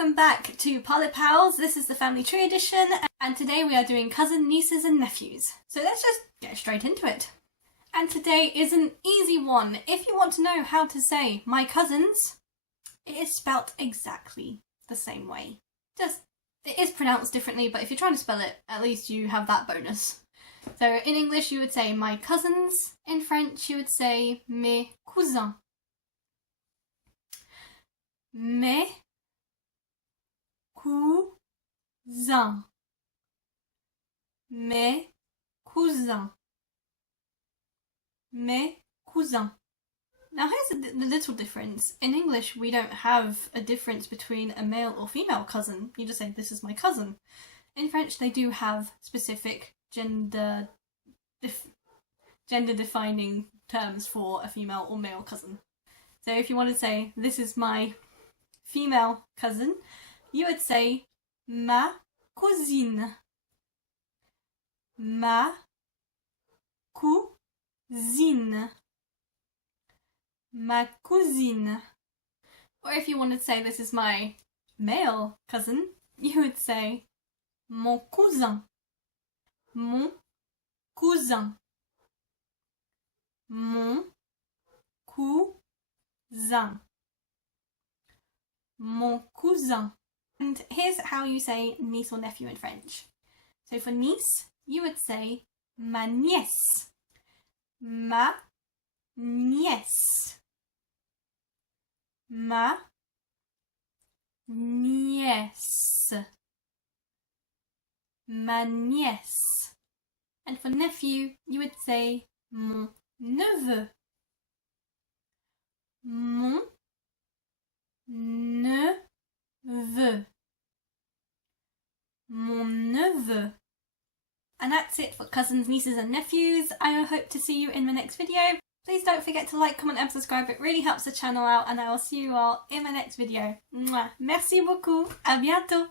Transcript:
welcome back to Parlez Pals. This is the family tree edition, and today we are doing cousin, nieces and nephews. So let's just get straight into it. And today is an easy one. If you want to know how to say my cousins, it is spelt exactly the same way. It is pronounced differently, but if you're trying to spell it, at least you have that bonus. So in English you would say my cousins, in French you would say mes cousins. Mes cousins. Mes cousins. Mes cousins. Now here's the little difference. In English we don't have a difference between a male or female cousin. You just say this is my cousin. In French they do have specific gender defining terms for a female or male cousin. So if you want to say this is my female cousin, you would say ma cousine. Ma cousine. Ma cousine. Or if you wanted to say this is my male cousin, you would say mon cousin. Mon cousin. Mon cousin. Mon cousin. And here's how you say niece or nephew in French. So for niece, you would say ma nièce. Ma nièce. Ma nièce. Ma nièce. And for nephew, you would say mon neveu. Mon neveu. Mon neveu. And that's it for cousins, nieces and nephews. I hope to see you in the next video. Please don't forget to like, comment and subscribe. It really helps the channel out, and I will see you all in my next video. Mwah. Merci beaucoup. À bientôt.